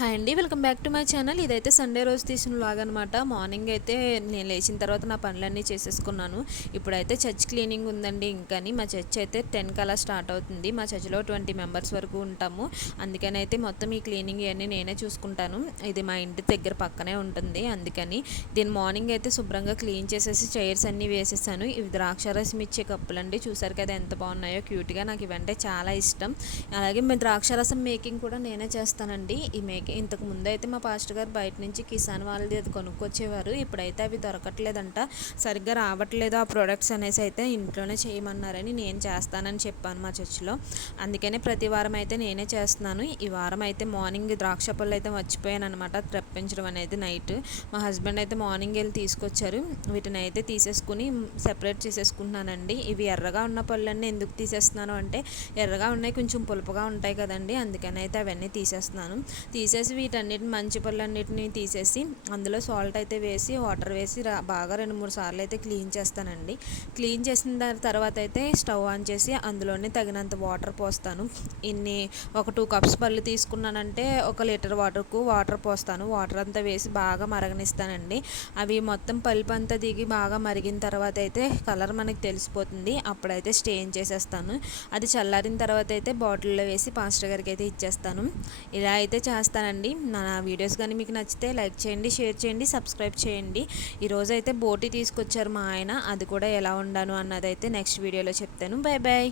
Hi అండి welcome back to my channel. ఇదైతే Sunday రోజు తీసిన లాగ్ అనమాట మార్నింగ్ అయితే నేను లేచిన తర్వాత నా పనులన్నీ చేసేసుకున్నాను. ఇప్పుడైతే చర్చ్ క్లీనింగ్ ఉందండి. ఇంకాని మా చర్చ్ అయితే టెన్ కలా స్టార్ట్ అవుతుంది. మా చర్చ్లో ట్వంటీ మెంబర్స్ వరకు ఉంటాము. అందుకని అయితే మొత్తం ఈ క్లీనింగ్ ఇవన్నీ నేనే చూసుకుంటాను. ఇది మా ఇంటి దగ్గర పక్కనే ఉంటుంది. అందుకని దీని మార్నింగ్ అయితే శుభ్రంగా క్లీన్ చేసేసి చైర్స్ అన్నీ వేసేసాను. ఇవి ద్రాక్షారసం ఇచ్చే కప్పులు అండి చూసారు కదా ఎంత బాగున్నాయో. క్యూట్గా నాకు ఇవంటే చాలా ఇష్టం. అలాగే మీ ద్రాక్షారసం మేకింగ్ కూడా నేనే చేస్తానండి. ఈ మేకింగ్ ఇంతకు ముందు అయితే మా పాస్టర్ గారు బయట నుంచి కిసాన్ వాళ్ళది అది కొనుక్కొచ్చేవారు. ఇప్పుడైతే అవి దొరకట్లేదంట. సరిగ్గా రావట్లేదు ఆ ప్రొడక్ట్స్ అనేసి అయితే ఇంట్లోనే చేయమన్నారని నేను చేస్తానని చెప్పాను మా చర్చిలో. అందుకనే ప్రతి వారం అయితే నేనే చేస్తున్నాను. ఈ వారం అయితే మార్నింగ్ ద్రాక్ష పళ్ళు అయితే మర్చిపోయాను అనమాట తెప్పించడం అనేది నైట్. మా హస్బెండ్ అయితే మార్నింగ్ వెళ్ళి తీసుకొచ్చారు. వీటిని అయితే తీసేసుకుని సెపరేట్ చేసేసుకుంటున్నానండి. ఇవి ఎర్రగా ఉన్న పళ్ళన్నీ ఎందుకు తీసేస్తున్నాను అంటే ఎర్రగా ఉన్నాయి కొంచెం పులుపుగా ఉంటాయి కదండి. అందుకని అయితే అవన్నీ తీసేస్తున్నాను. తీసి తీసేసి వీటన్నిటిని మంచి పళ్ళన్నిటిని తీసేసి అందులో సాల్ట్ అయితే వేసి వాటర్ వేసి బాగా రెండు మూడు సార్లు అయితే క్లీన్ చేస్తానండి. క్లీన్ చేసిన దాని తర్వాత అయితే స్టవ్ ఆన్ చేసి అందులోనే తగినంత వాటర్ పోస్తాను. ఇన్ని ఒక టూ కప్స్ పళ్ళు తీసుకున్నానంటే ఒక లీటర్ వాటర్కు వాటర్ పోస్తాను. వాటర్ అంతా వేసి బాగా మరగనిస్తానండి. అవి మొత్తం పల్పు అంతా దిగి బాగా మరిగిన తర్వాత అయితే కలర్ మనకి తెలిసిపోతుంది. అప్పుడైతే స్టేన్ చేసేస్తాను. అది చల్లారిన తర్వాత అయితే బాటిల్లో వేసి పాస్టర్ గారికి అయితే ఇచ్చేస్తాను. ఇలా అయితే చేస్తాను. అండి నా వీడియోస్ కానీ మీకు నచ్చితే లైక్ చేయండి షేర్ చేయండి సబ్స్క్రైబ్ చేయండి. ఈరోజు అయితే బోటి తీసుకొచ్చారు మా ఆయన. అది కూడా ఎలా ఉండాను అన్నదైతే నెక్స్ట్ వీడియోలో చెప్తాను. Bye bye